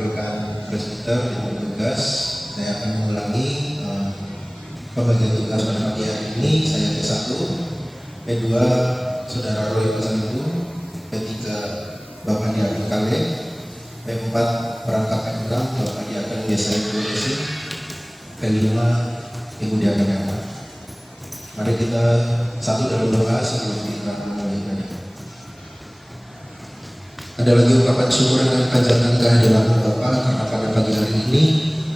rekan presbiter yang bertugas, saya akan mengulangi pembagian tugas pada pagi hari ini. Saya P1, P2 Saudara Roy Pasandu, P3 Bapak Diakon Kale, P4 Perangkat P6 Bapak Diakon Desa Indonesia, P5 Ibu Diakon Ema. Mari kita satu dalam doa sebelum kita memulai ibadah. Ada lagi ungkapan syukur dan panjatkan kehadiran Bapak karena pada pagi hari ini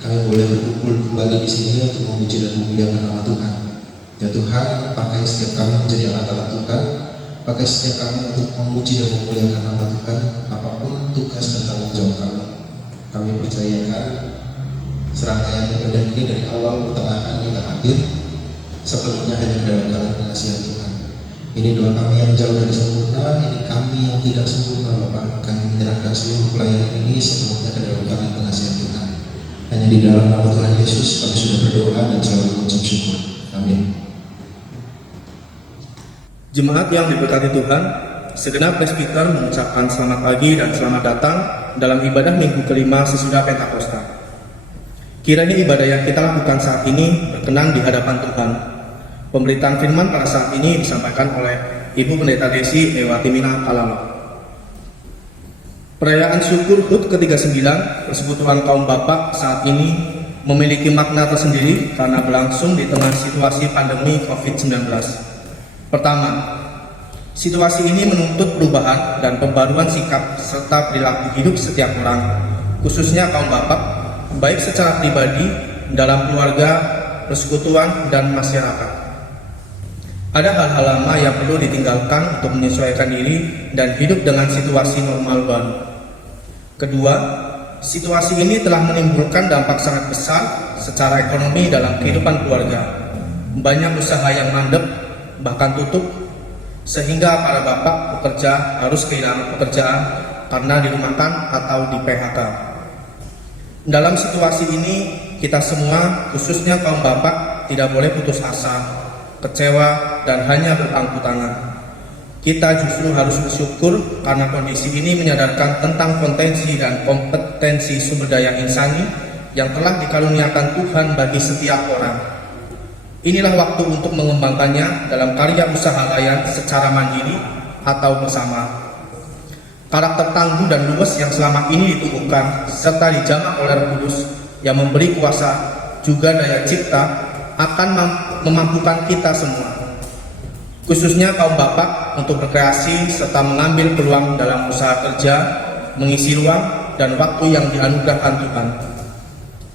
kami boleh berkumpul kembali di sini untuk memuji dan memuliakan nama Tuhan. Ya Tuhan, pakai setiap kami menjadi anak-anak Tuhan, pakai setiap kami untuk memuji dan memuliakan nama Tuhan, apapun tugas dan tanggung jawab kami. Kami percayakan serangkaian ibadah ini dari awal, pertengahan hingga akhir, sepenuhnya hanya dalam tangan pengasihan Tuhan. Ini doa kami yang jauh dari sempurna, ini kami yang tidak sempurna Bapak. Kami menyerahkan seluruh pelayanan ini sepenuhnya ke dalam tangan pengasihan Tuhan. Hanya di dalam nama Tuhan Yesus kami sudah berdoa dan selalu mengucap syukur. Amin. Jemaat yang diberkati Tuhan, segenap presbiter mengucapkan selamat pagi dan selamat datang dalam ibadah minggu kelima sesudah Pentakosta. Kiranya ibadah yang kita lakukan saat ini berkenan di hadapan Tuhan. Pemberitaan firman pada saat ini disampaikan oleh Ibu Pendeta Desi Ewatimina Kalalo. Perayaan syukur HUT ke-39 Persekutuan Kaum Bapak saat ini memiliki makna tersendiri karena berlangsung di tengah situasi pandemi COVID-19. Pertama, situasi ini menuntut perubahan dan pembaruan sikap serta perilaku hidup setiap orang, khususnya kaum bapak, baik secara pribadi, dalam keluarga, persekutuan, dan masyarakat. Ada hal-hal lama yang perlu ditinggalkan untuk menyesuaikan diri dan hidup dengan situasi normal baru. Kedua, situasi ini telah menimbulkan dampak sangat besar secara ekonomi dalam kehidupan keluarga. Banyak usaha yang mandek, bahkan tutup, sehingga para bapak pekerja harus kehilangan pekerjaan karena dirumahkan atau di PHK. Dalam situasi ini, kita semua, khususnya kaum bapak, tidak boleh putus asa, kecewa, dan hanya berpangku tangan. Kita justru harus bersyukur karena kondisi ini menyadarkan tentang potensi dan kompetensi sumber daya insani yang telah dikaruniakan Tuhan bagi setiap orang. Inilah waktu untuk mengembangkannya dalam karya usaha layan secara mandiri atau bersama. Karakter tangguh dan luwes yang selama ini ditumbuhkan serta dijaga oleh Roh Kudus yang memberi kuasa juga daya cipta akan memampukan kita semua, khususnya kaum bapak, untuk berkreasi serta mengambil peluang dalam usaha kerja, mengisi ruang dan waktu yang dianugerahkan Tuhan.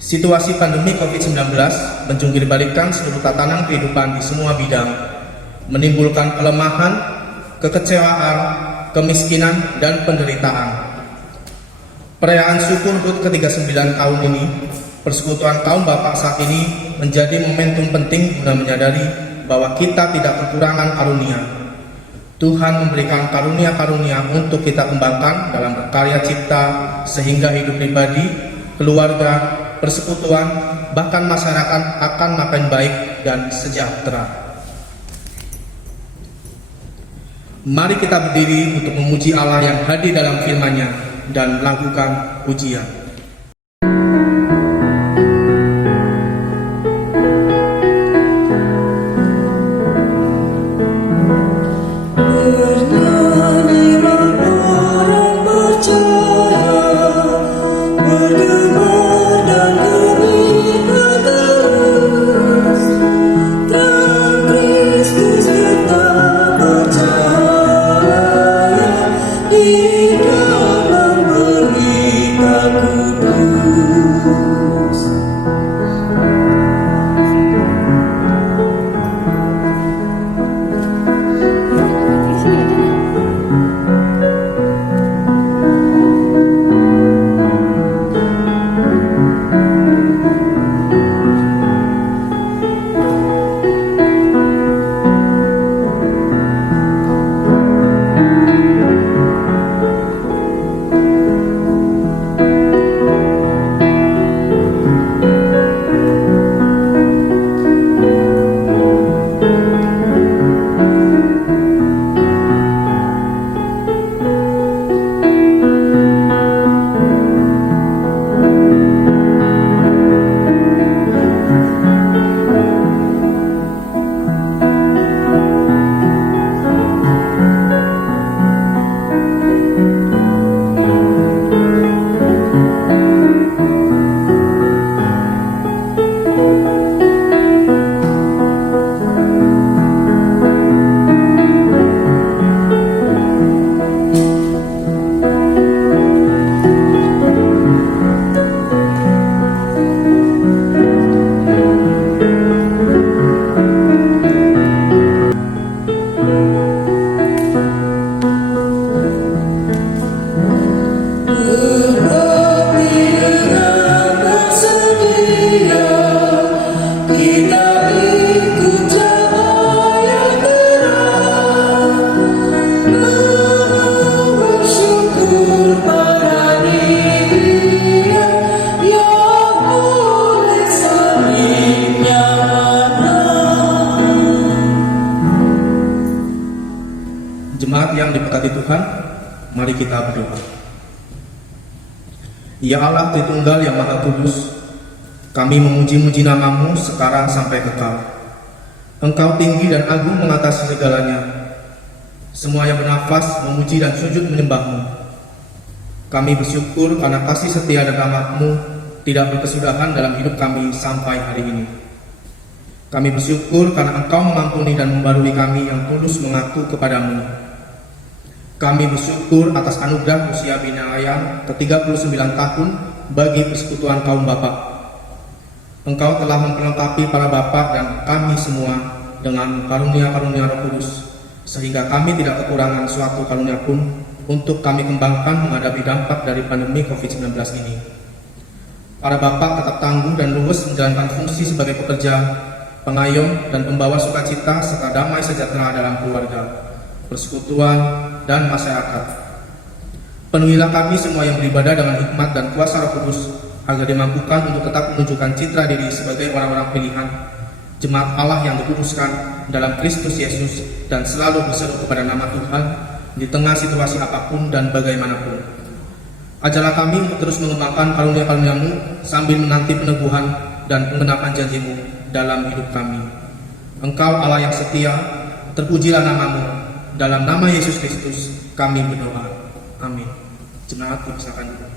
Situasi pandemi COVID-19 menjungkirbalikkan seluruh tatanan kehidupan di semua bidang, menimbulkan kelemahan, kekecewaan, kemiskinan, dan penderitaan. Perayaan syukur HUT ke-39 tahun ini, Persekutuan Kaum Bapak saat ini menjadi momentum penting guna menyadari bahwa kita tidak kekurangan karunia. Tuhan memberikan karunia-karunia untuk kita kembangkan dalam berkarya cipta sehingga hidup pribadi, keluarga, persekutuan, bahkan masyarakat akan makin baik dan sejahtera. Mari kita berdiri untuk memuji Allah yang hadir dalam firman-Nya dan melakukan pujian. Di dalam beritaku kita berdoa. Ya Allah Tritunggal yang Maha Kudus, kami memuji-muji nama-Mu sekarang sampai kekal. Engkau tinggi dan agung mengatasi segalanya. Semua yang bernafas memuji dan sujud menyembah-Mu. Kami bersyukur karena kasih setia dan rahmat-Mu tidak berkesudahan dalam hidup kami sampai hari ini. Kami bersyukur karena Engkau mengampuni dan membarui kami yang tulus mengaku kepadamu. Kami bersyukur atas anugerah usia binaya ke-39 tahun bagi persekutuan kaum Bapak. Engkau telah memperlengkapi para Bapak dan kami semua dengan karunia-karunia Roh Kudus, sehingga kami tidak kekurangan suatu karunia pun untuk kami kembangkan menghadapi dampak dari pandemi COVID-19 ini. Para Bapak tetap tangguh dan luwes menjalankan fungsi sebagai pekerja, pengayom, dan pembawa sukacita serta damai sejahtera dalam keluarga, persekutuan, dan masyarakat. Penuhilah kami semua yang beribadah dengan hikmat dan kuasa Roh Kudus, agar dimampukan untuk tetap menunjukkan citra diri sebagai orang-orang pilihan, jemaat Allah yang dikuduskan dalam Kristus Yesus dan selalu berseru kepada nama Tuhan di tengah situasi apapun dan bagaimanapun. Ajarlah kami untuk terus mengembangkan karunia-karunia-Mu sambil menanti peneguhan dan penggenapan janji-Mu dalam hidup kami. Engkau Allah yang setia, terpujilah nama-Mu. Dalam nama Yesus Kristus kami berdoa. Amin. Jemaat persilakan dulu.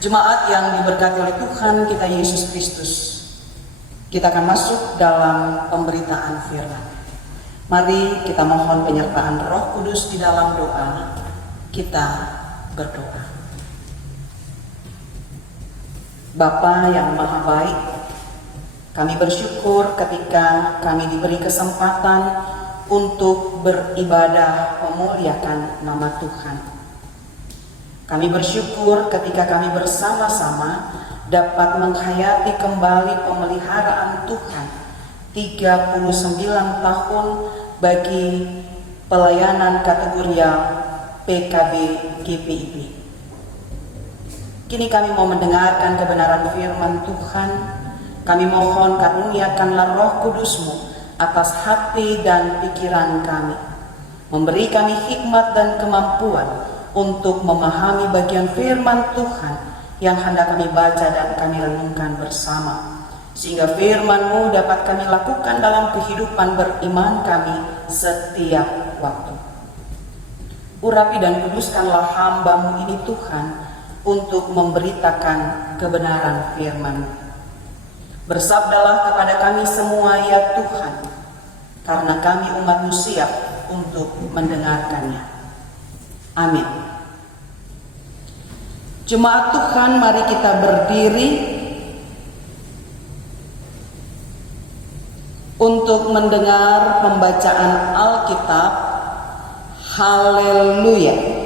Jemaat yang diberkati oleh Tuhan kita Yesus Kristus, kita akan masuk dalam pemberitaan firman. Mari kita mohon penyertaan Roh Kudus di dalam doa. Kita berdoa. Bapa yang Maha Baik, kami bersyukur ketika kami diberi kesempatan untuk beribadah memuliakan nama Tuhan. Kami bersyukur ketika kami bersama-sama dapat menghayati kembali pemeliharaan Tuhan 39 tahun bagi pelayanan kategorial PKB GPIB. Kini kami mau mendengarkan kebenaran firman Tuhan. Kami mohon karuniakanlah Roh Kudus-Mu atas hati dan pikiran kami, memberi kami hikmat dan kemampuan untuk memahami bagian firman Tuhan yang hendak kami baca dan kami renungkan bersama, sehingga firman-Mu dapat kami lakukan dalam kehidupan beriman kami setiap waktu. Urapi dan kuduskanlah hamba-Mu ini Tuhan untuk memberitakan kebenaran firman-Mu. Bersabdalah kepada kami semua ya Tuhan, karena kami umat-Mu siap untuk mendengarkannya. Amin. Jemaat Tuhan, mari kita berdiri untuk mendengar pembacaan Alkitab. Haleluya.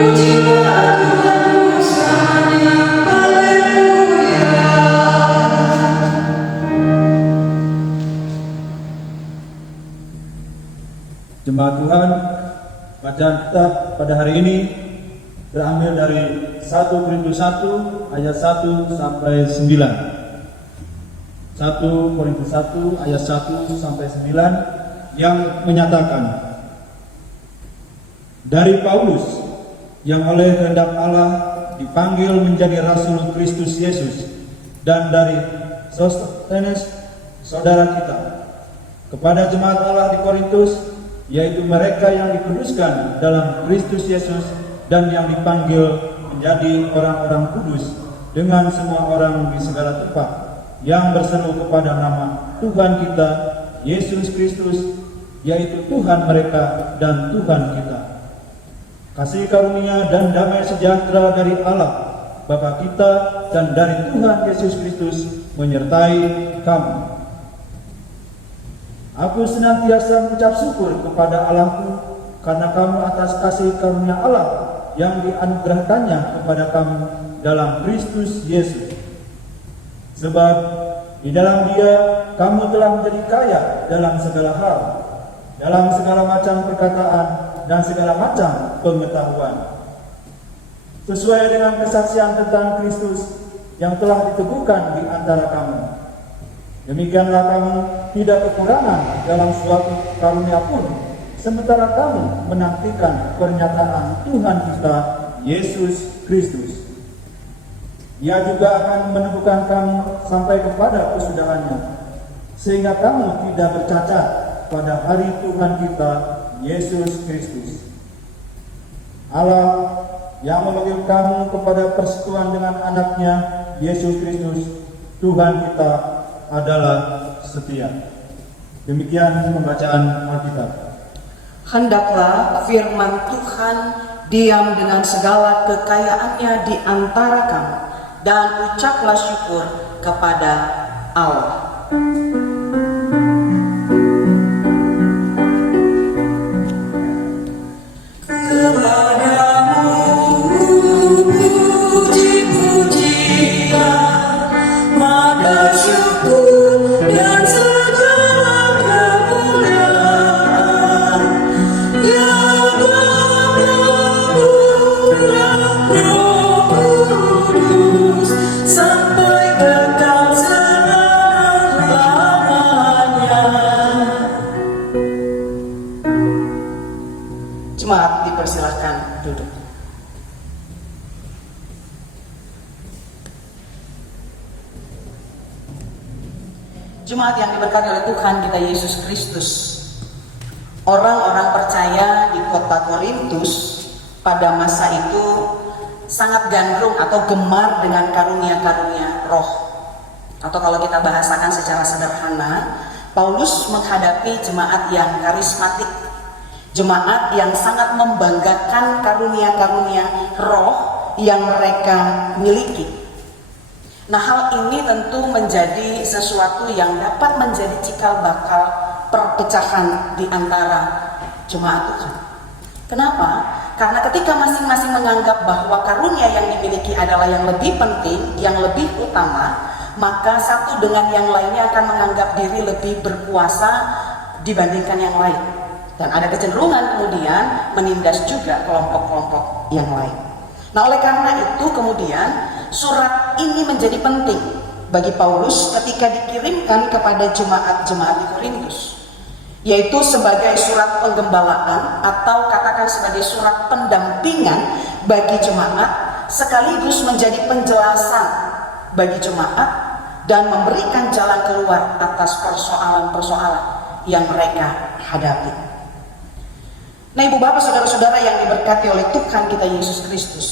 Puji Jemaat Tuhan, bacaan kita pada hari ini berambil dari 1 Korintus 1 ayat 1 sampai 9. 1 Korintus 1 ayat 1 sampai 9 yang menyatakan, dari Paulus yang oleh kehendak Allah dipanggil menjadi Rasul Kristus Yesus, dan dari Sostenes saudara kita, kepada jemaat Allah di Korintus, yaitu mereka yang dikuduskan dalam Kristus Yesus dan yang dipanggil menjadi orang-orang kudus dengan semua orang di segala tempat yang berseru kepada nama Tuhan kita Yesus Kristus, yaitu Tuhan mereka dan Tuhan kita. Kasih karunia dan damai sejahtera dari Allah Bapa kita dan dari Tuhan Yesus Kristus menyertai kamu. Aku senantiasa mengucap syukur kepada Allahku karena kamu atas kasih karunia Allah yang dianugerahkannya kepada kamu dalam Kristus Yesus. Sebab di dalam Dia kamu telah menjadi kaya dalam segala hal, dalam segala macam perkataan dan segala macam pengetahuan, sesuai dengan kesaksian tentang Kristus yang telah diteguhkan di antara kamu. Demikianlah kamu tidak kekurangan dalam suatu karunia pun, sementara kamu menantikan pernyataan Tuhan kita Yesus Kristus. Ia juga akan menemukan kamu sampai kepada kesudahannya, sehingga kamu tidak bercacat pada hari Tuhan kita Yesus Kristus. Allah yang memanggil kamu kepada persekutuan dengan anaknya Yesus Kristus, Tuhan kita, adalah setia. Demikian pembacaan Alkitab. Hendaklah firman Tuhan diam dengan segala kekayaannya di antara kamu, dan ucaplah syukur kepada Allah. Jemaat dipersilahkan duduk. Jemaat yang diberkati oleh Tuhan kita Yesus Kristus, orang-orang percaya di kota Korintus pada masa itu sangat gandrung atau gemar dengan karunia-karunia roh. Atau kalau kita bahasakan secara sederhana, Paulus menghadapi jemaat yang karismatik, jemaat yang sangat membanggakan karunia-karunia roh yang mereka miliki. Nah, hal ini tentu menjadi sesuatu yang dapat menjadi cikal bakal perpecahan di antara jemaat Tuhan. Kenapa? Karena ketika masing-masing menganggap bahwa karunia yang dimiliki adalah yang lebih penting, yang lebih utama, maka satu dengan yang lainnya akan menganggap diri lebih berkuasa dibandingkan yang lain. Dan ada kecenderungan kemudian menindas juga kelompok-kelompok yang lain. Nah, oleh karena itu kemudian surat ini menjadi penting bagi Paulus ketika dikirimkan kepada jemaat-jemaat di Korintus, yaitu sebagai surat penggembalaan atau katakan sebagai surat pendampingan bagi jemaat, sekaligus menjadi penjelasan bagi jemaat dan memberikan jalan keluar atas persoalan-persoalan yang mereka hadapi. Nah, Ibu Bapak, saudara-saudara yang diberkati oleh Tuhan kita Yesus Kristus,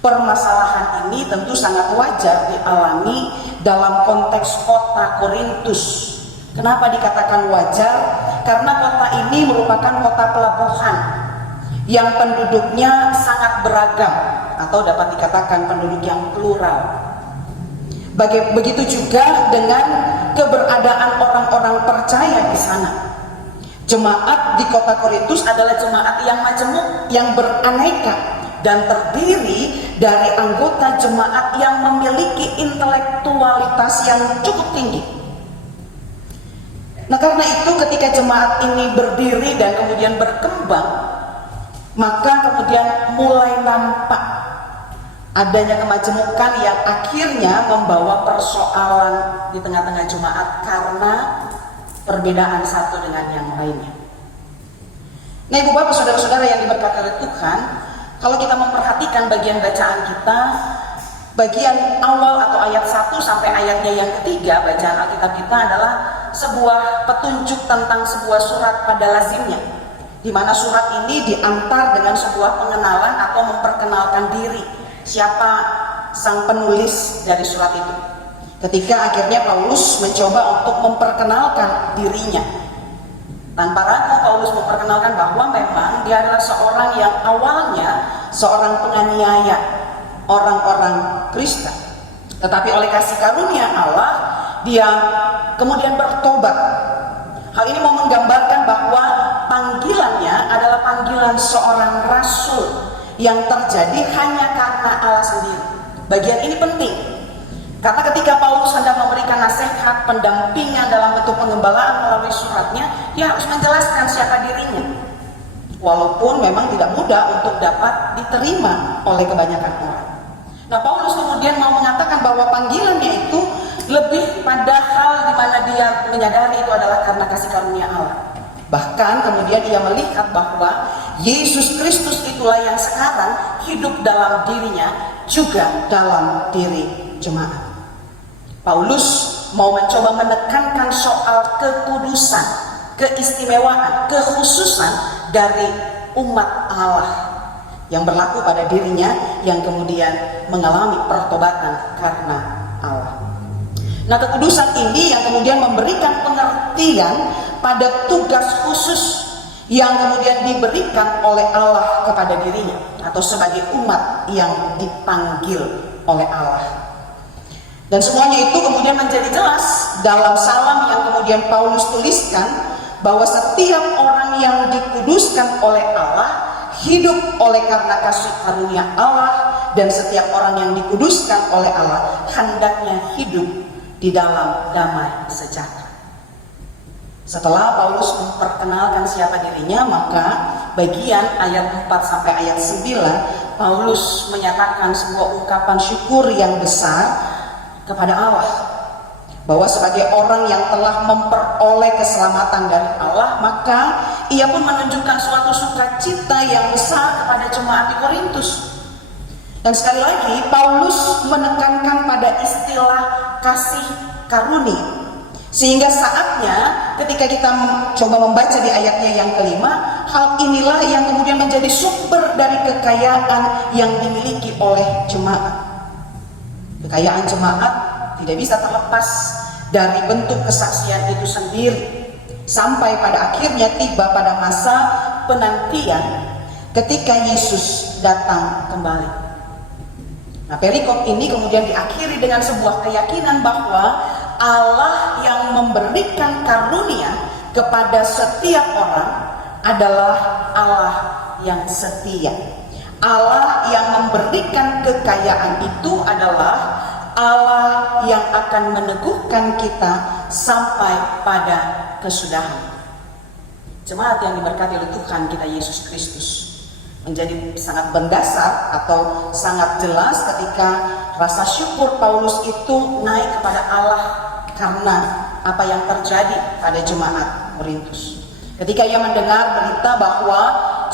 permasalahan ini tentu sangat wajar dialami dalam konteks kota Korintus. Kenapa dikatakan wajar? Karena kota ini merupakan kota pelabuhan yang penduduknya sangat beragam, atau dapat dikatakan penduduk yang plural. Begitu juga dengan keberadaan orang-orang percaya di sana. Jemaat di kota Korintus adalah jemaat yang majemuk, yang beraneka, dan terdiri dari anggota jemaat yang memiliki intelektualitas yang cukup tinggi. Nah karena itu ketika jemaat ini berdiri dan kemudian berkembang, maka kemudian mulai nampak adanya kemajemukan yang akhirnya membawa persoalan di tengah-tengah jemaat karena perbedaan satu dengan yang lainnya. Nah ibu bapak saudara-saudara yang diberkati oleh Tuhan, kalau kita memperhatikan bagian bacaan kita, bagian awal atau ayat 1 sampai ayatnya yang ketiga bacaan Alkitab kita adalah sebuah petunjuk tentang sebuah surat pada lazimnya, di mana surat ini diantar dengan sebuah pengenalan atau memperkenalkan diri siapa sang penulis dari surat itu. Ketika akhirnya Paulus mencoba untuk memperkenalkan dirinya, tanpa ragu Paulus memperkenalkan bahwa memang dia adalah seorang yang awalnya seorang penganiaya orang-orang Kristen, tetapi oleh kasih karunia Allah dia kemudian bertobat. Hal ini mau menggambarkan bahwa panggilannya adalah panggilan seorang rasul yang terjadi hanya karena Allah sendiri. Bagian ini penting karena ketika Paulus hendak memberikan nasihat pendampingan dalam bentuk pengembalaan melalui suratnya, dia harus menjelaskan siapa dirinya, walaupun memang tidak mudah untuk dapat diterima oleh kebanyakan orang. Nah Paulus kemudian mau mengatakan bahwa panggilannya itu lebih pada hal di mana dia menyadari itu adalah karena kasih karunia Allah. Bahkan kemudian ia melihat bahwa Yesus Kristus itulah yang sekarang hidup dalam dirinya juga dalam diri jemaat. Paulus mau mencoba menekankan soal kekudusan, keistimewaan, kekhususan dari umat Allah yang berlaku pada dirinya yang kemudian mengalami pertobatan karena Allah. Nah kekudusan ini yang kemudian memberikan pengertian pada tugas khusus yang kemudian diberikan oleh Allah kepada dirinya atau sebagai umat yang dipanggil oleh Allah. Dan semuanya itu kemudian menjadi jelas dalam salam yang kemudian Paulus tuliskan bahwa setiap orang yang dikuduskan oleh Allah hidup oleh karena kasih karunia Allah, dan setiap orang yang dikuduskan oleh Allah hendaknya hidup di dalam damai sejahtera. Setelah Paulus memperkenalkan siapa dirinya, maka bagian ayat 4 sampai ayat 9 Paulus menyatakan sebuah ungkapan syukur yang besar kepada Allah, bahwa sebagai orang yang telah memperoleh keselamatan dari Allah, maka ia pun menunjukkan suatu sukacita yang besar kepada jemaat di Korintus. Dan sekali lagi Paulus menekankan pada istilah kasih karunia, sehingga saatnya ketika kita coba membaca di ayatnya yang kelima, hal inilah yang kemudian menjadi sumber dari kekayaan yang dimiliki oleh jemaat. Kekayaan jemaat tidak bisa terlepas dari bentuk kesaksian itu sendiri, sampai pada akhirnya tiba pada masa penantian ketika Yesus datang kembali. Nah perikop ini kemudian diakhiri dengan sebuah keyakinan bahwa Allah yang memberikan karunia kepada setiap orang adalah Allah yang setia. Allah yang memberikan kekayaan itu adalah Allah yang akan meneguhkan kita sampai pada kesudahan. Jemaat yang diberkati oleh Tuhan kita Yesus Kristus, menjadi sangat mendasar atau sangat jelas ketika rasa syukur Paulus itu naik kepada Allah karena apa yang terjadi pada jemaat Korintus. Ketika ia mendengar berita bahwa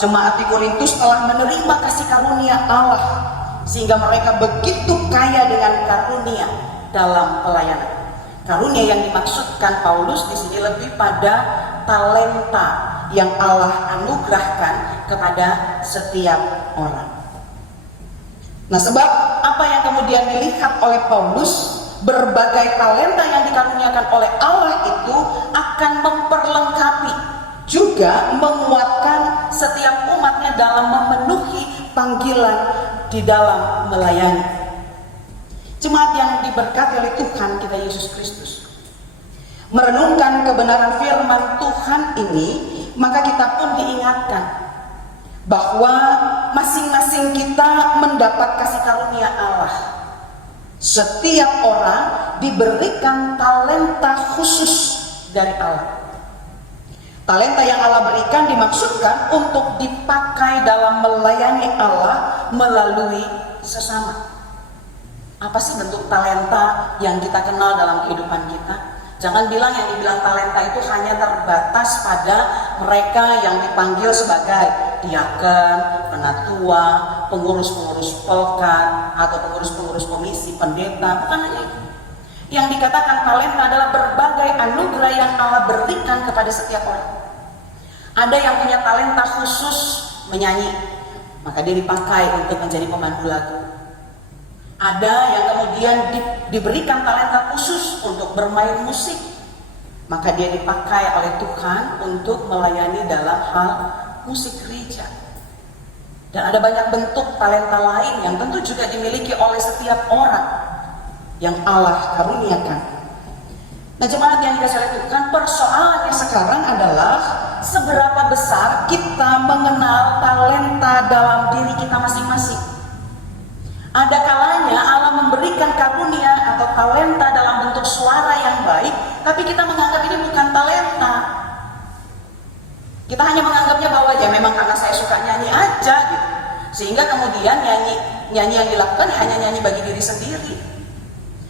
jemaat di Korintus telah menerima kasih karunia Allah, sehingga mereka begitu kaya dengan karunia dalam pelayanan. Karunia yang dimaksudkan Paulus di sini lebih pada talenta yang Allah anugerahkan kepada setiap orang. Nah, sebab apa yang kemudian dilihat oleh Paulus, berbagai talenta yang dikaruniakan oleh Allah itu akan memperlengkapi juga menguatkan setiap umatnya dalam memenuhi panggilan di dalam melayani. Jemaat yang diberkati oleh Tuhan kita Yesus Kristus, merenungkan kebenaran firman Tuhan ini, maka kita pun diingatkan bahwa masing-masing kita mendapat kasih karunia Allah. Setiap orang diberikan talenta khusus dari Allah. Talenta yang Allah berikan dimaksudkan untuk dipakai dalam melayani Allah melalui sesama. Apa sih bentuk talenta yang kita kenal dalam kehidupan kita? Jangan bilang yang dibilang talenta itu hanya terbatas pada mereka yang dipanggil sebagai diaken, penatua, pengurus-pengurus pelkat, atau pengurus-pengurus komisi, pendeta. Bukan hanya itu. Yang dikatakan talenta adalah berbagai anugerah yang Allah berikan kepada setiap orang. Ada yang punya talenta khusus menyanyi, maka dia dipakai untuk menjadi pemandu lagu. Ada yang kemudian diberikan talenta khusus untuk bermain musik, maka dia dipakai oleh Tuhan untuk melayani dalam hal musik gereja. Dan ada banyak bentuk talenta lain yang tentu juga dimiliki oleh setiap orang yang Allah karuniakan. Nah, jemaat yang dikasihi oleh Tuhan, persoalannya sekarang adalah seberapa besar kita mengenal talenta dalam diri kita masing-masing. Ada kalanya Allah memberikan karunia atau talenta dalam bentuk suara yang baik, tapi kita menganggap ini bukan talenta. Kita hanya menganggapnya bahwa ya memang karena saya suka nyanyi aja gitu. Sehingga kemudian nyanyi yang dilakukan hanya nyanyi bagi diri sendiri.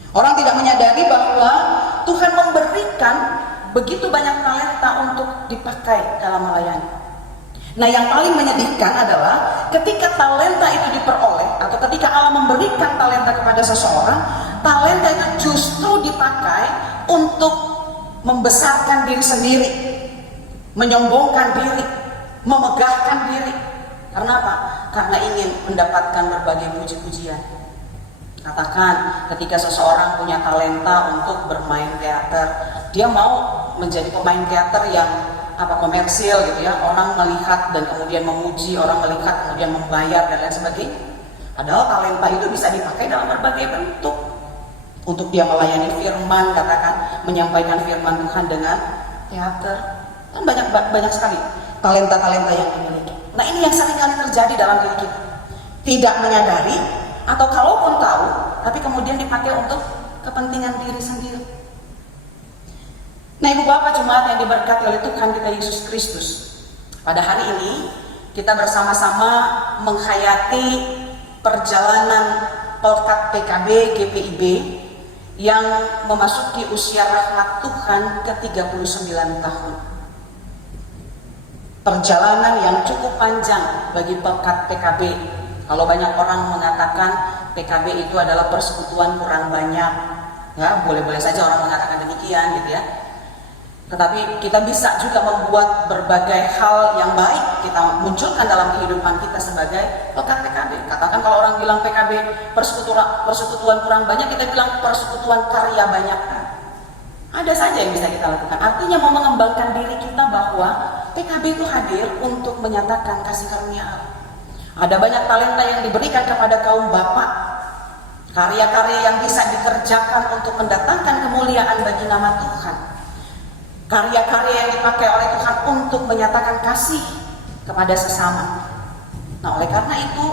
Orang tidak menyadari bahwa Tuhan memberikan begitu banyak talenta untuk dipakai dalam melayani. Nah, yang paling menyedihkan adalah ketika talenta itu diperoleh atau ketika Allah memberikan talenta kepada seseorang, talenta itu justru dipakai untuk membesarkan diri sendiri, menyombongkan diri, memegahkan diri. Karena apa? Karena ingin mendapatkan berbagai puji-pujian. Katakan ketika seseorang punya talenta untuk bermain teater, dia mau menjadi pemain teater yang komersil gitu ya, orang melihat dan kemudian memuji, orang melihat kemudian membayar dan lain sebagainya. Padahal talenta itu bisa dipakai dalam berbagai bentuk untuk dia melayani firman, katakan menyampaikan firman Tuhan dengan teater. Kan banyak sekali talenta-talenta yang dimiliki. Nah, ini yang seringkali terjadi dalam diri kita, tidak menyadari atau kalaupun tahu, tapi kemudian dipakai untuk kepentingan diri sendiri. Nah, Ibu Bapak jemaat yang diberkati oleh Tuhan kita Yesus Kristus, pada hari ini kita bersama-sama menghayati perjalanan Pelkat PKB GPIB yang memasuki usia rahmat Tuhan ke-39 tahun. Perjalanan yang cukup panjang bagi Pelkat PKB. Kalau banyak orang mengatakan PKB itu adalah persekutuan kurang banyak, ya boleh-boleh saja orang mengatakan demikian gitu ya. Tetapi kita bisa juga membuat berbagai hal yang baik kita munculkan dalam kehidupan kita sebagai Pelkat PKB. Katakan kalau orang bilang PKB persekutuan kurang banyak, kita bilang persekutuan karya banyak. Ada saja yang bisa kita lakukan. Artinya mau mengembangkan diri kita bahwa PKB itu hadir untuk menyatakan kasih karunia Allah. Ada banyak talenta yang diberikan kepada kaum bapak, karya-karya yang bisa dikerjakan untuk mendatangkan kemuliaan bagi nama Tuhan, karya-karya yang dipakai oleh Tuhan untuk menyatakan kasih kepada sesama. Nah, oleh karena itu,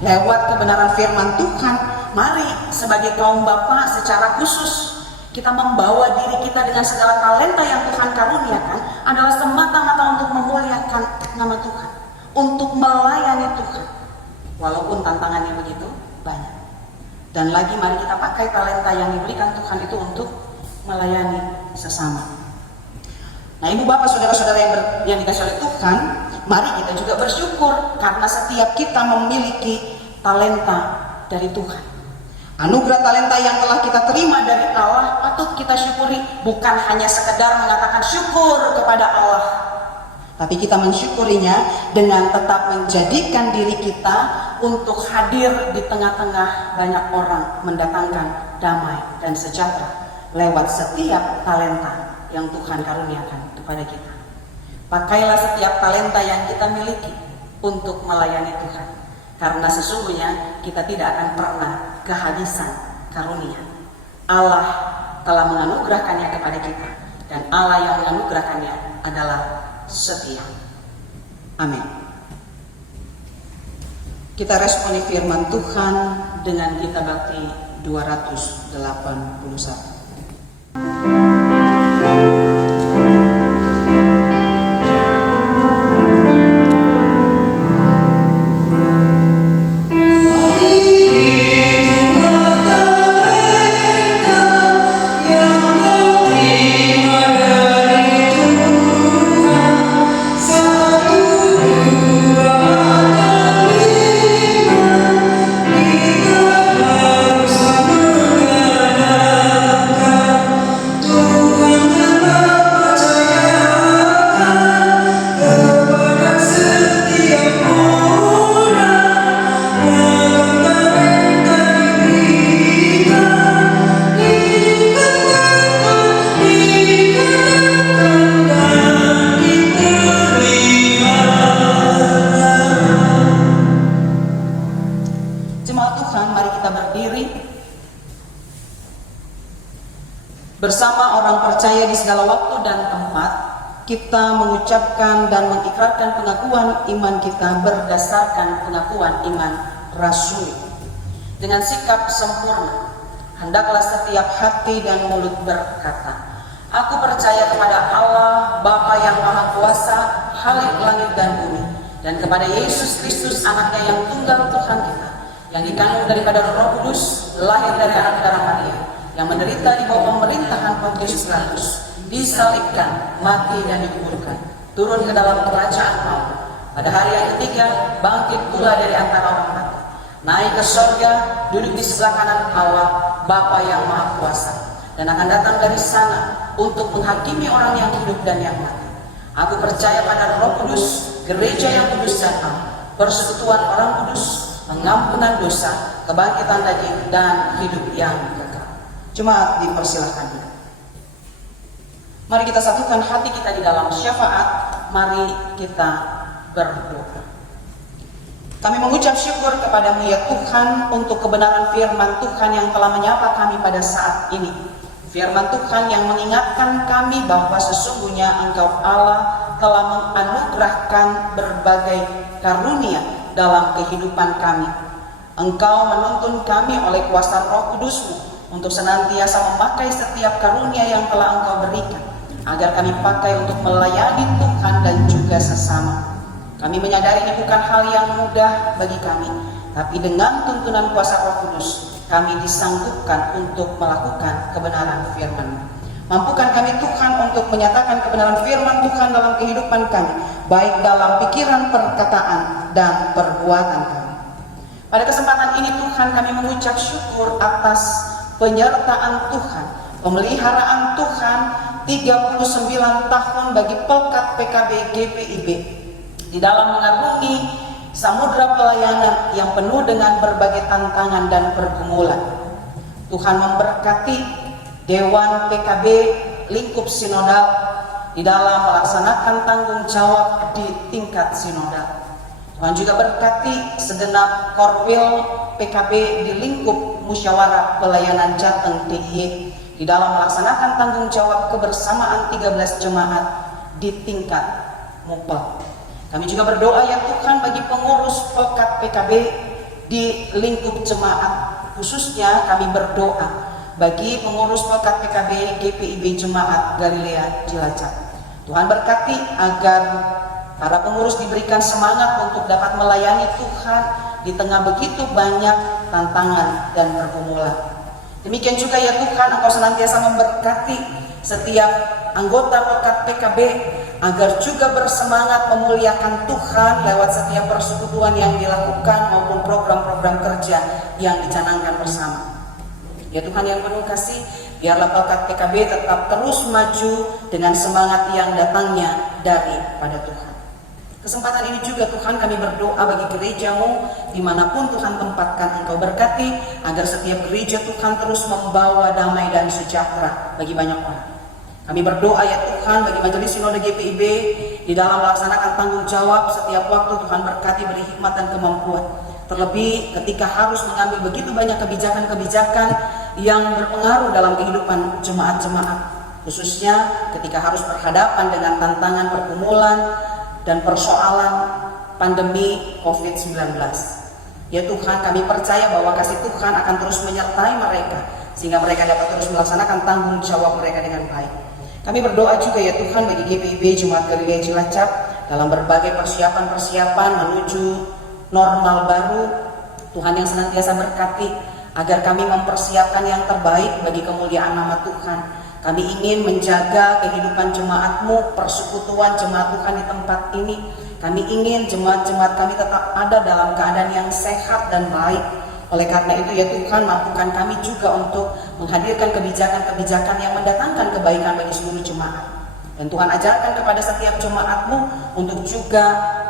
lewat kebenaran firman Tuhan, mari sebagai kaum bapak secara khusus kita membawa diri kita dengan segala talenta yang Tuhan karuniakan adalah semata-mata untuk memuliakan nama Tuhan, untuk melayani Tuhan, walaupun tantangannya begitu banyak. Dan lagi mari kita pakai talenta yang diberikan Tuhan itu untuk melayani sesama. Nah, Ibu Bapak Saudara-saudara yang dikasihi oleh Tuhan, mari kita juga bersyukur karena setiap kita memiliki talenta dari Tuhan. Anugerah talenta yang telah kita terima dari Allah patut kita syukuri, bukan hanya sekedar mengatakan syukur kepada Allah, tapi kita mensyukurinya dengan tetap menjadikan diri kita untuk hadir di tengah-tengah banyak orang, mendatangkan damai dan sejahtera lewat setiap talenta yang Tuhan karuniakan kepada kita. Pakailah setiap talenta yang kita miliki untuk melayani Tuhan, karena sesungguhnya kita tidak akan pernah kehabisan karunia. Allah telah menganugerahkannya kepada kita, dan Allah yang menganugerahkannya adalah setia. Amin. Kita responi firman Tuhan dengan Gita Bakti 281. di segala waktu dan tempat kita mengucapkan dan mengikrarkan pengakuan iman kita berdasarkan pengakuan iman rasuli. Dengan sikap sempurna, hendaklah setiap hati dan mulut berkata, aku percaya kepada Allah, Bapa yang Maha Kuasa, Khalik langit dan bumi, dan kepada Yesus Kristus, anaknya yang tunggal Tuhan kita, yang dikandung daripada Roh Kudus, lahir dari anak darah Maria, yang menderita di bawah pemerintahan Pontius Pilatus, disalibkan, mati dan dikuburkan, turun ke dalam kerajaan Allah, pada hari yang ketiga bangkit pula dari antara orang mati, naik ke surga, duduk di sebelah kanan Allah, Bapa yang Maha Kuasa, dan akan datang dari sana untuk menghakimi orang yang hidup dan yang mati. Aku percaya pada Roh Kudus, gereja yang kudus dan am, persekutuan orang kudus, pengampunan dosa, kebangkitan daging, dan hidup yang kekal. Jemaat dipersilahkan. Mari kita satukan hati kita di dalam syafaat. Mari kita berdoa. Kami mengucap syukur kepadamu ya Tuhan untuk kebenaran firman Tuhan yang telah menyapa kami pada saat ini. Firman Tuhan yang mengingatkan kami bahwa sesungguhnya Engkau Allah telah menganugerahkan berbagai karunia dalam kehidupan kami. Engkau menuntun kami oleh kuasa Roh Kudus-Mu untuk senantiasa memakai setiap karunia yang telah Engkau berikan, agar kami pakai untuk melayani Tuhan dan juga sesama. Kami menyadari ini bukan hal yang mudah bagi kami, tapi dengan tuntunan kuasa Roh Kudus, kami disanggupkan untuk melakukan kebenaran firman. Mampukan kami Tuhan untuk menyatakan kebenaran firman Tuhan dalam kehidupan kami, baik dalam pikiran, perkataan, dan perbuatan kami. Pada kesempatan ini Tuhan, kami mengucap syukur atas penyertaan Tuhan, pemeliharaan Tuhan 39 tahun bagi Pelkat PKB GPIB di dalam mengarungi samudra pelayanan yang penuh dengan berbagai tantangan dan pergumulan. Tuhan memberkati Dewan PKB lingkup sinodal di dalam melaksanakan tanggung jawab di tingkat sinodal. Tuhan juga berkati segenap korwil PKB di lingkup musyawarah pelayanan Jateng DIY di dalam melaksanakan tanggung jawab kebersamaan 13 jemaat di tingkat MUPEL. Kami juga berdoa ya Tuhan bagi pengurus Pelkat PKB di lingkup jemaat, khususnya kami berdoa bagi pengurus Pelkat PKB GPIB Jemaat Galilea Cilacap. Tuhan berkati agar para pengurus diberikan semangat untuk dapat melayani Tuhan di tengah begitu banyak tantangan dan pergumulan. Demikian juga ya Tuhan, Engkau senantiasa memberkati setiap anggota Pelkat PKB agar juga bersemangat memuliakan Tuhan lewat setiap persekutuan yang dilakukan maupun program-program kerja yang dicanangkan bersama. Ya Tuhan yang penuh kasih, biarlah Pelkat PKB tetap terus maju dengan semangat yang datangnya daripada Tuhan. Kesempatan ini juga Tuhan kami berdoa bagi gereja-Mu dimanapun Tuhan tempatkan, Engkau berkati agar setiap gereja Tuhan terus membawa damai dan sejahtera bagi banyak orang. Kami berdoa ya Tuhan bagi Majelis Sinode GPIB di dalam melaksanakan tanggung jawab setiap waktu. Tuhan berkati, beri hikmat dan kemampuan. Terlebih ketika harus mengambil begitu banyak kebijakan-kebijakan yang berpengaruh dalam kehidupan jemaat-jemaat, khususnya ketika harus berhadapan dengan tantangan pergumulan dan persoalan pandemi COVID-19. Ya Tuhan, kami percaya bahwa kasih Tuhan akan terus menyertai mereka sehingga mereka dapat terus melaksanakan tanggung jawab mereka dengan baik. Kami berdoa juga ya Tuhan bagi GPIB Jemaat Galilea Cilacap dalam berbagai persiapan-persiapan menuju normal baru. Tuhan yang senantiasa berkati agar kami mempersiapkan yang terbaik bagi kemuliaan nama Tuhan. Kami ingin menjaga kehidupan jemaat-Mu, persekutuan jemaat Tuhan di tempat ini. Kami ingin jemaat-jemaat kami tetap ada dalam keadaan yang sehat dan baik. Oleh karena itu ya Tuhan, mampukan kami juga untuk menghadirkan kebijakan-kebijakan yang mendatangkan kebaikan bagi seluruh jemaat. Dan Tuhan ajarkan kepada setiap jemaat-Mu untuk juga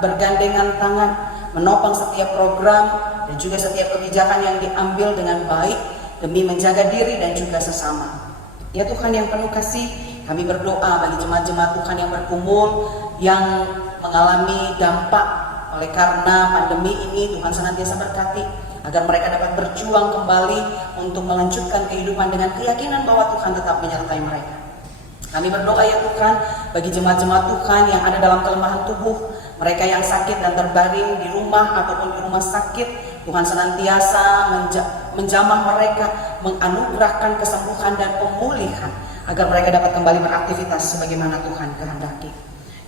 bergandengan tangan, menopang setiap program dan juga setiap kebijakan yang diambil dengan baik demi menjaga diri dan juga sesama. Ya Tuhan yang penuh kasih, kami berdoa bagi jemaat-jemaat Tuhan yang berkumpul, yang mengalami dampak oleh karena pandemi ini. Tuhan senantiasa berkati agar mereka dapat berjuang kembali untuk melanjutkan kehidupan dengan keyakinan bahwa Tuhan tetap menyertai mereka. Kami berdoa ya Tuhan bagi jemaat-jemaat Tuhan yang ada dalam kelemahan tubuh, mereka yang sakit dan terbaring di rumah ataupun di rumah sakit, Tuhan senantiasa menjamah mereka, menganugerahkan kesembuhan dan pemulihan agar mereka dapat kembali beraktivitas sebagaimana Tuhan kehendaki.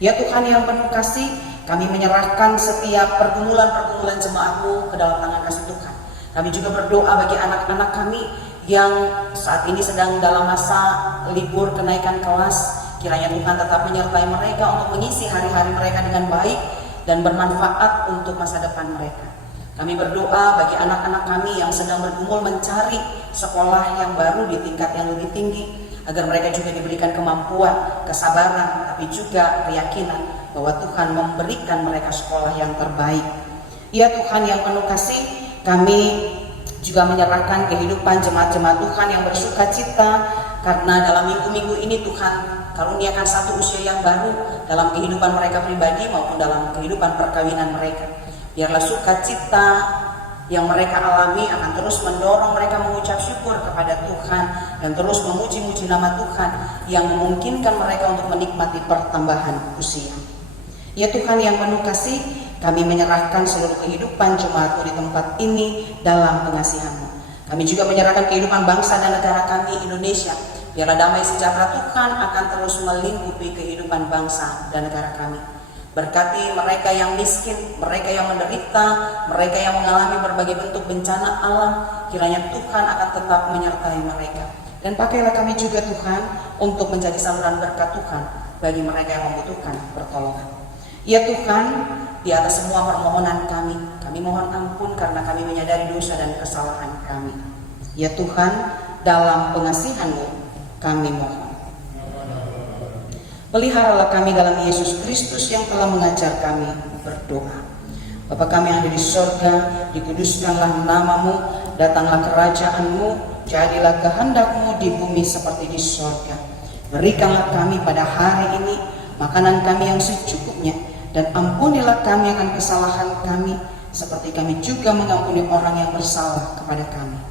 Ya Tuhan yang penuh kasih, kami menyerahkan setiap pergumulan-pergumulan jemaat-Mu ke dalam tangan kasih Tuhan. Kami juga berdoa bagi anak-anak kami yang saat ini sedang dalam masa libur kenaikan kelas. Kiranya Tuhan tetap menyertai mereka untuk mengisi hari-hari mereka dengan baik dan bermanfaat untuk masa depan mereka. Kami berdoa bagi anak-anak kami yang sedang bergumul mencari sekolah yang baru di tingkat yang lebih tinggi, agar mereka juga diberikan kemampuan, kesabaran, tapi juga keyakinan bahwa Tuhan memberikan mereka sekolah yang terbaik. Ya Tuhan yang penuh kasih, kami juga menyerahkan kehidupan jemaat-jemaat Tuhan yang bersuka cita karena dalam minggu-minggu ini Tuhan karuniakan satu usia yang baru dalam kehidupan mereka pribadi maupun dalam kehidupan perkawinan mereka. Biarlah sukacita yang mereka alami akan terus mendorong mereka mengucap syukur kepada Tuhan dan terus memuji-muji nama Tuhan yang memungkinkan mereka untuk menikmati pertambahan usia. Ya Tuhan yang penuh kasih, kami menyerahkan seluruh kehidupan jemaat-Mu di tempat ini dalam pengasihan-Mu. Kami juga menyerahkan kehidupan bangsa dan negara kami Indonesia. Biarlah damai sejahtera Tuhan akan terus melingkupi kehidupan bangsa dan negara kami. Berkati mereka yang miskin, mereka yang menderita, mereka yang mengalami berbagai bentuk bencana alam. Kiranya Tuhan akan tetap menyertai mereka. Dan pakailah kami juga Tuhan untuk menjadi saluran berkat Tuhan bagi mereka yang membutuhkan pertolongan. Ya Tuhan, di atas semua permohonan kami mohon ampun karena kami menyadari dosa dan kesalahan kami. Ya Tuhan, dalam pengasihan-Mu kami mohon. Peliharalah kami dalam Yesus Kristus yang telah mengajar kami berdoa. Bapa kami yang ada di sorga, dikuduskanlah nama-Mu, datanglah kerajaan-Mu, jadilah kehendak-Mu di bumi seperti di sorga. Berikanlah kami pada hari ini makanan kami yang secukupnya, dan ampunilah kami akan kesalahan kami, seperti kami juga mengampuni orang yang bersalah kepada kami.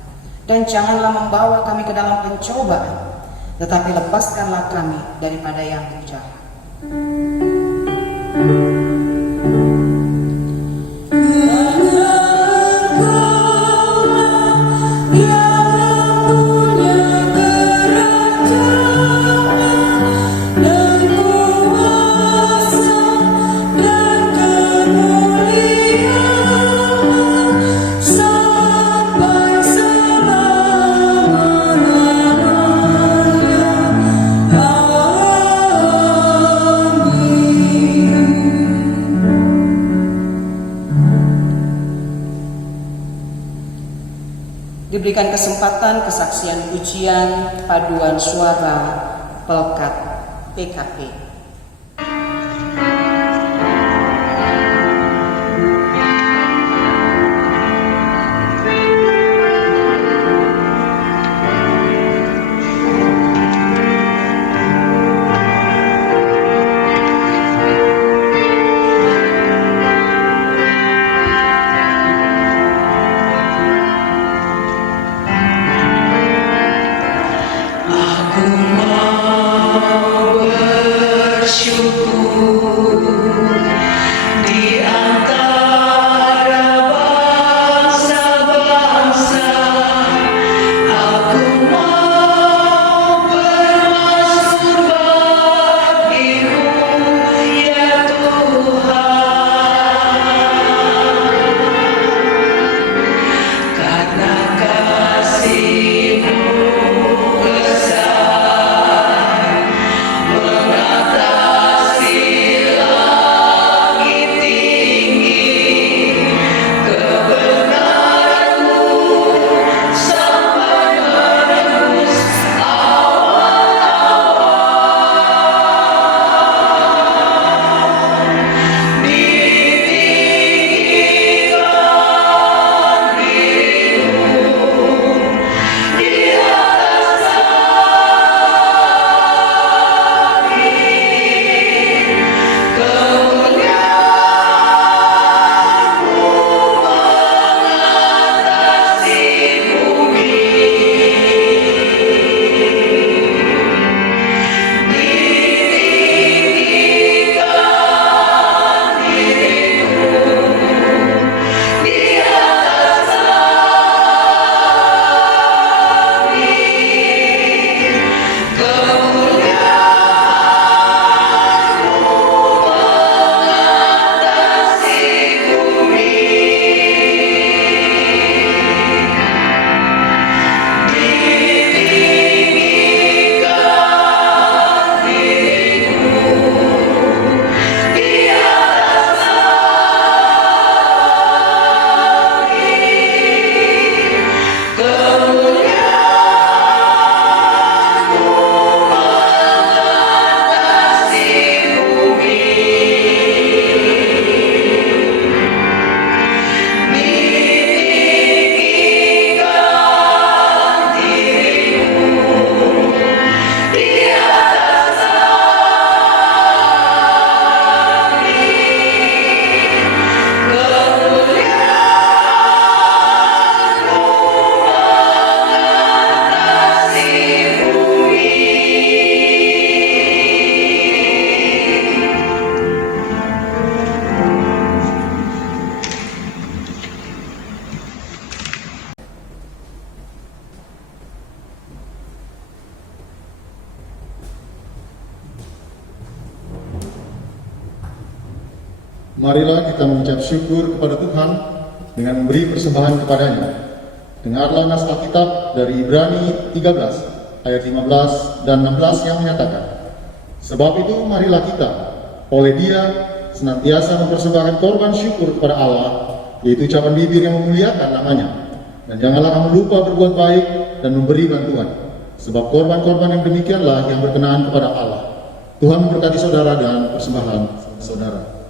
Dan janganlah membawa kami ke dalam pencobaan, tetapi lepaskanlah kami daripada yang jahat. Diberikan kesempatan kesaksian pujian paduan suara pelekat PKP. Aku mau Marilah kita mengucap syukur kepada Tuhan dengan memberi persembahan kepadanya. Dengarlah nas Alkitab dari Ibrani 13 ayat 15 dan 16 yang menyatakan, sebab itu marilah kita oleh Dia senantiasa mempersembahkan korban syukur kepada Allah, yaitu ucapan bibir yang memuliakan namanya. Dan janganlah kamu lupa berbuat baik dan memberi bantuan, sebab korban-korban yang demikianlah yang berkenaan kepada Allah. Tuhan memberkati saudara dan persembahan saudara.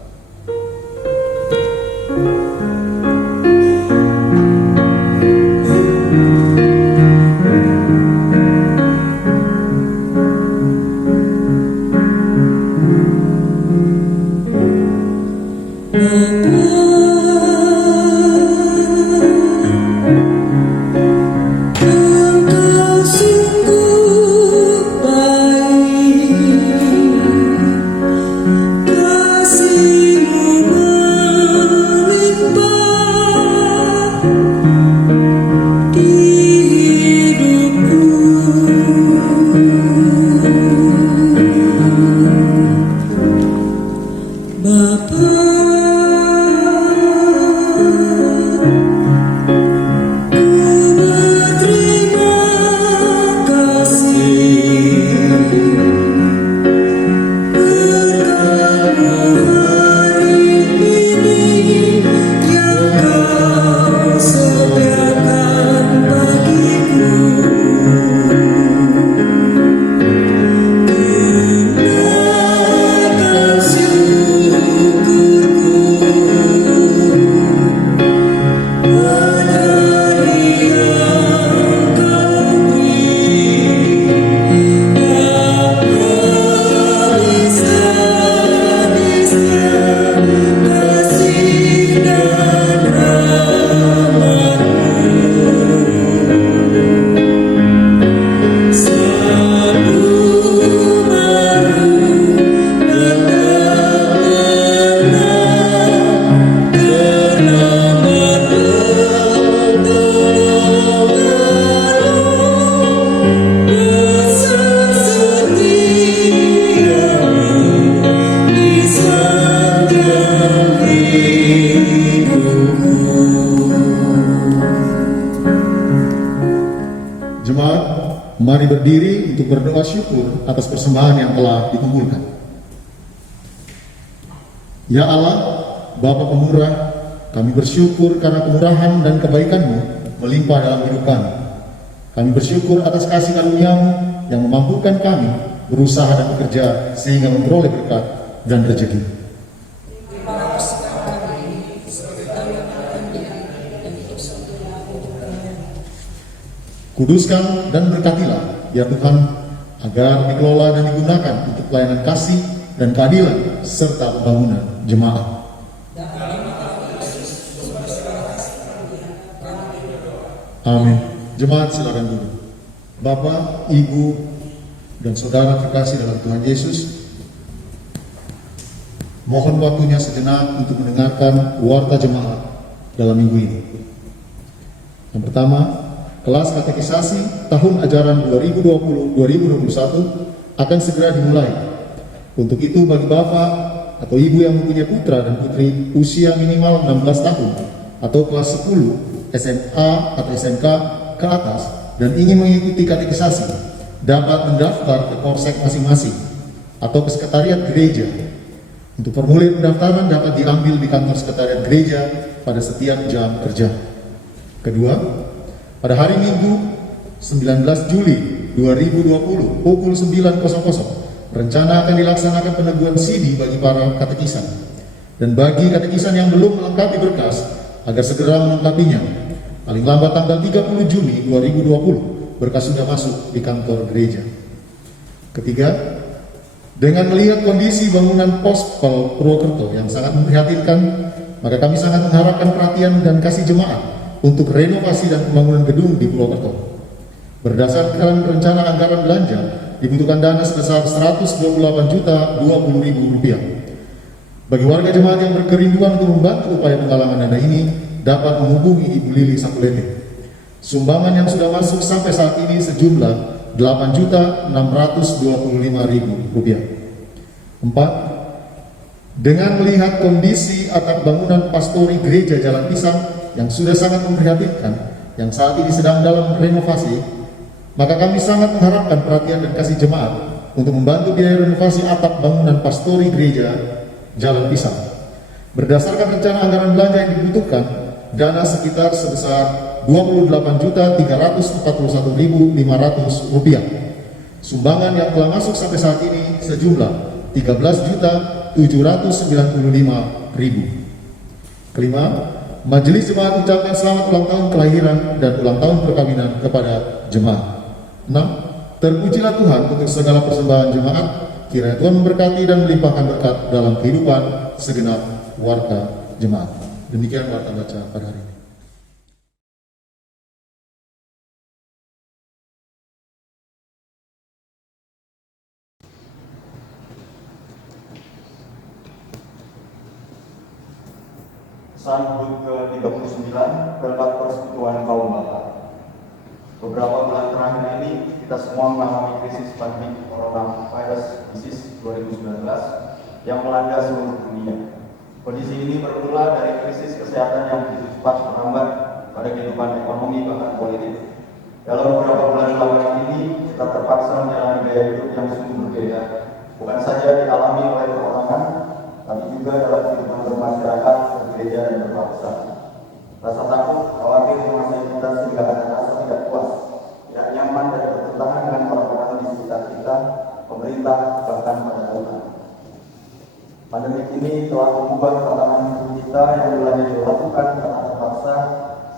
Mari berdiri untuk berdoa syukur atas persembahan yang telah dikumpulkan. Ya Allah, Bapa Pemurah, kami bersyukur karena kemurahan dan kebaikan-Mu melimpah dalam hidup kami. Kami bersyukur atas kasih karunia-Mu yang memampukan kami berusaha dan bekerja sehingga memperoleh berkat dan rezeki. Kuduskan dan berkatilah, ya Tuhan, agar dikelola dan digunakan untuk pelayanan kasih dan keadilan serta pembangunan jemaat. Amin. Jemaat silakan duduk. Bapak, Ibu, dan saudara terkasih dalam Tuhan Yesus, mohon waktunya sejenak untuk mendengarkan warta jemaat dalam minggu ini. Yang pertama, kelas katekisasi tahun ajaran 2020-2021 akan segera dimulai. Untuk itu bagi Bapak atau Ibu yang mempunyai putra dan putri usia minimal 16 tahun atau kelas 10, SMA atau SMK ke atas dan ingin mengikuti katekisasi, dapat mendaftar ke polsek masing-masing atau ke sekretariat gereja. Untuk formulir pendaftaran dapat diambil di kantor sekretariat gereja pada setiap jam kerja. Kedua, pada hari Minggu 19 Juli 2020 pukul 9.00 rencana akan dilaksanakan peneguhan CD bagi para katekisan. Dan bagi katekisan yang belum melengkapi berkas agar segera melengkapinya. Paling lambat tanggal 30 Juni 2020 berkas sudah masuk di kantor gereja. Ketiga, dengan melihat kondisi bangunan pos Purwokerto yang sangat memprihatinkan, maka kami sangat mengharapkan perhatian dan kasih jemaat untuk renovasi dan pembangunan gedung di Purwokerto. Berdasarkan rencana anggaran belanja, dibutuhkan dana sebesar Rp128.020.000. Bagi warga jemaat yang berkerinduan untuk membantu upaya penggalangan dana ini, dapat menghubungi Ibu Lili Sakulete. Sumbangan yang sudah masuk sampai saat ini sejumlah Rp8.625.000. 4. Dengan melihat kondisi atap bangunan pastori gereja Jalan Pisang yang sudah sangat memprihatinkan, yang saat ini sedang dalam renovasi, maka kami sangat mengharapkan perhatian dan kasih jemaat untuk membantu biaya renovasi atap bangunan pastori gereja Jalan Pisang. Berdasarkan rencana anggaran belanja yang dibutuhkan, dana sekitar sebesar Rp28.341.500. Sumbangan yang telah masuk sampai saat ini sejumlah Rp13.795.000. Kelima, Majelis Jemaat ucapkan selamat ulang tahun kelahiran dan ulang tahun perkawinan kepada jemaat. 6. Terpujilah Tuhan untuk segala persembahan jemaat. Kiranya Tuhan memberkati dan melimpahkan berkat dalam kehidupan segenap warga jemaat. Demikian warta baca pada hari ini. Sambut ke-39 Berkat Persekutuan Kaum Bapak. Beberapa bulan terakhir ini kita semua mengalami krisis pandemi coronavirus disease 2019 yang melanda seluruh dunia. Kondisi ini bermula dari krisis kesehatan yang begitu cepat merambat pada kehidupan ekonomi bahkan politik. Dalam beberapa bulan belakangan ini kita terpaksa menjalani gaya hidup yang sungguh berbeda, bukan saja dialami oleh perorangan, tapi juga dalam kehidupan bermasyarakat, gereja dan berbangsa. Rasa takut, khawatir, menguasai kita sehingga ada rasa tidak puas, tidak nyaman dan bertentangan dengan orang-orang di sekitar kita, pemerintah, bahkan pada Tuhan. Pandemi ini telah mengubah tatanan hidup kita yang mulanya dilakukan karena terpaksa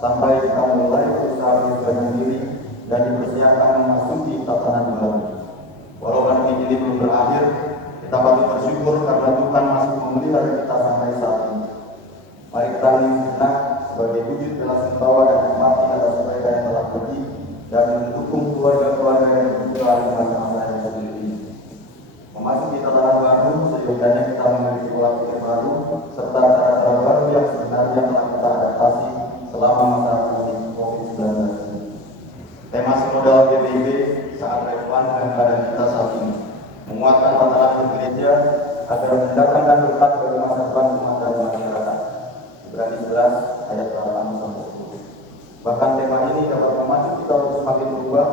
sampai kita mulai berusaha berbenah diri dan dipersiapkan memasuki tatanan baru. Walau pandemi ini belum berakhir, kita patut bersyukur karena Tuhan masih memelihara kita sampai saat ini. Mari kita mengingat sebagai wujud belasungkawa dan hormat atas mereka yang telah pergi dan mendukung keluarga-keluarga yang berjuang di masa-masa yang sulit ini. Memasuki tatanan baru, seyogianya kita memiliki pola pikir baru serta cara-cara baru yang sebenarnya telah kita adaptasi selama masa pandemi COVID-19 ini. Tema sinodal GPIB sangat relevan dengan keadaan kita saat ini, menguatkan tatanan bergereja agar mendatangkan berkat bagi masa depan umat dan masyarakat. Ibrani 11 ayat 8-10. Bahkan tema ini dapat memacu kita untuk semakin berubah,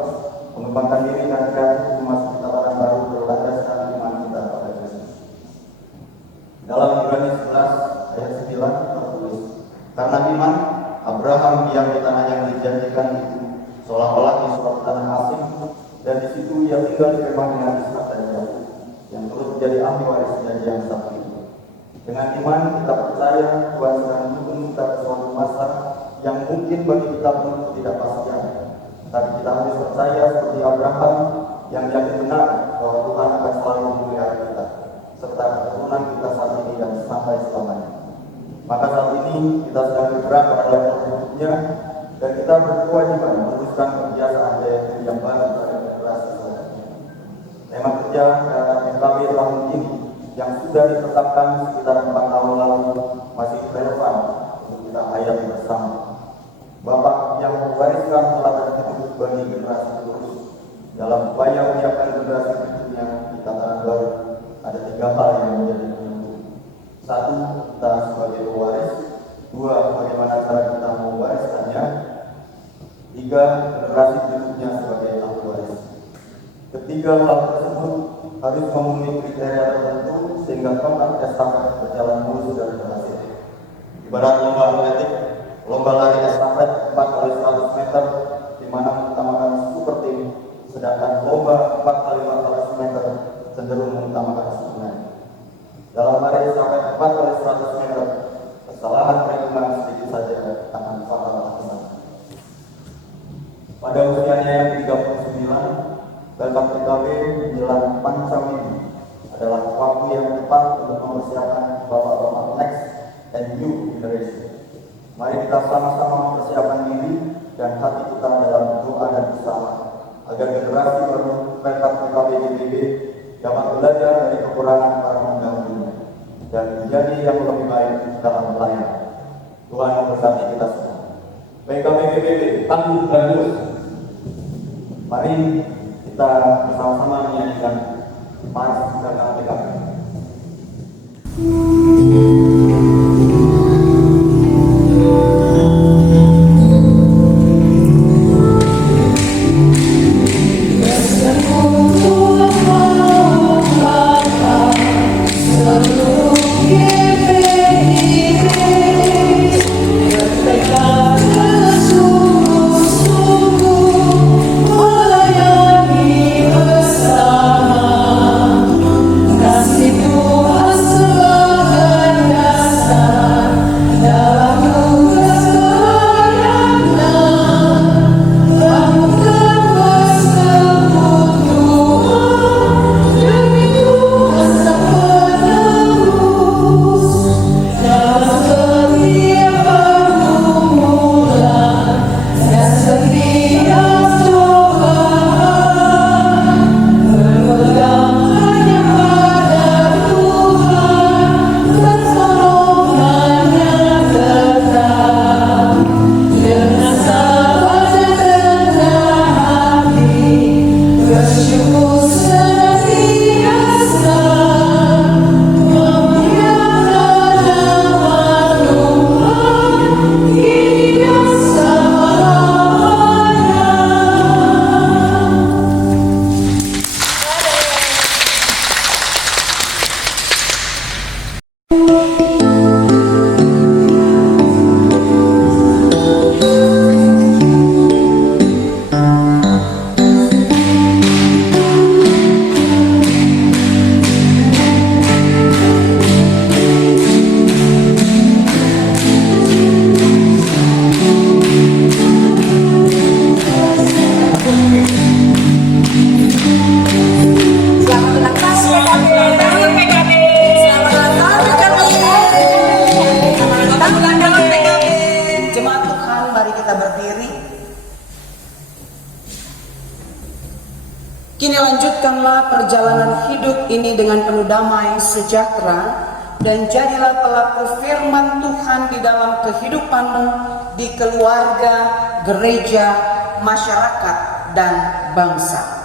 mengembangkan diri dan kreatif memasuki tatanan baru berlandaskan iman kita pada Kristus. Dalam Ibrani 11 ayat 9 tertulis, karena iman Abraham diam di tanah yang dijanjikan itu, seolah-olah di suatu tanah asing, dan di situ ia tinggal di kemah dengan Ishak dan Yakub, yang turut menjadi ahli waris janji yang satu itu. Dengan iman kita percaya Tuhan sedang menuntun kita ke suatu masa yang mungkin bagi kita pun ketidakpastian. Tapi kita harus percaya seperti Abraham yang yakin benar bahwa Tuhan akan selalu memelihara kita, serta keturunan kita saat ini dan sampai selamanya. Maka saat ini kita sedang bergerak pada level hidupnya dan kita berkewajiban meneruskan kebiasaan gaya hidup yang baru pada generasi selanjutnya. Tema kerja terhadap MKB tahun ini yang sudah ditetapkan sekitar 4 tahun lalu masih relevan untuk kita hayati bersama. Bapak yang mewariskan teladan hidup bagi generasi penerus. Dalam upaya menyiapkan generasi berikutnya di tatanan baru, ada 3 hal yang menjadi penentu. 1, kita sebagai pewaris. 2, bagaimana cara kita mewariskannya. 3, generasi berikutnya sebagai ahli waris. Ketiga hal tersebut harus memenuhi kriteria tertentu sehingga tongkat estafet berjalan mulus dan berhasil. Ibarat lomba atletik, lomba lari estafet 4x100 meter di mana mengutamakan super team, sedangkan lomba 4x400 meter cenderung mengutamakan sprinter. Dalam lari estafet 4x100 meter, kesalahan perhitungan sedikit saja akan fatal akibatnya. Pada usianya yang 39, Berkat PKB menjelang Pancawidi adalah waktu yang tepat untuk mempersiapkan bapak-bapak next and new generation. Mari kita sama-sama mempersiapkan diri dan hati kita dalam doa dan bersama agar generasi baru Berkat PKB GPIB dapat belajar dari kekurangan para pendahulunya dan menjadi yang lebih baik dalam pelayanan. Tuhan memberkati kita semua. PKB GPIB tangguh dan lurus. Mari kita bersama-sama menyanyikan Mars dan PKB. Jemaat Tuhan, mari kita berdiri. Kini lanjutkanlah perjalanan hidup ini dengan penuh damai sejahtera, dan jadilah pelaku firman Tuhan di dalam kehidupanmu, di keluarga, gereja, masyarakat, dan bangsa.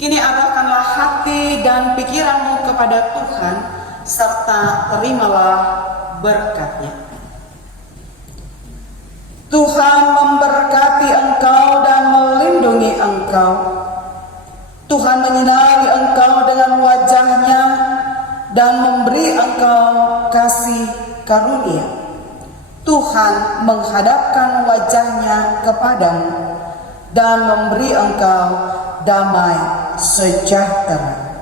Kini arahkanlah hati dan pikiranmu kepada Tuhan, serta terimalah berkat-Nya. Tuhan memberkati engkau dan melindungi engkau. Tuhan menyinari engkau dengan wajah-Nya dan memberi engkau kasih karunia. Tuhan menghadapkan wajah-Nya kepadamu dan memberi engkau damai sejahtera.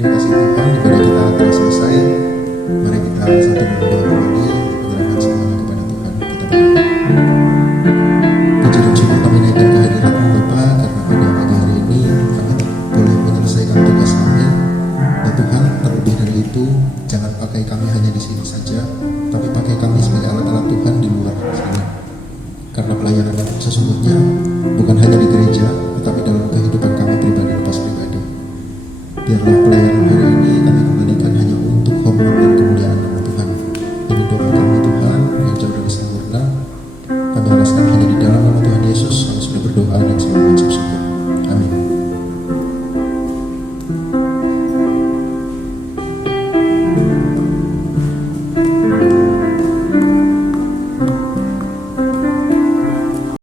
Dikasih Tuhan, ibadah kita telah selesai. Mari kita satu berdoa lagi, menyerahkan semuanya kepada Tuhan. Kita berdoa. Puji dan syukur kami naikkan kehadirat-Mu Bapa, karena pada pagi hari ini kami boleh menyelesaikan tugas kami. Dan Tuhan, terlebih dari itu, jangan pakai kami hanya di sini saja, tapi pakai kami sebagai alat-alat Tuhan di luar sana. Karena pelayanan yang sesungguhnya bukan hanya di gereja, tetapi dalam kehidupan kami pribadi lepas pribadi. Biarlah pelayanan hari ini kami kembalikan hanya untuk hormat dan kemuliaan nama Tuhan. Ini doa kami Tuhan yang jauh dari sempurna. Kami alaskan hanya di dalam nama Tuhan Yesus. Kami sudah berdoa dan selalu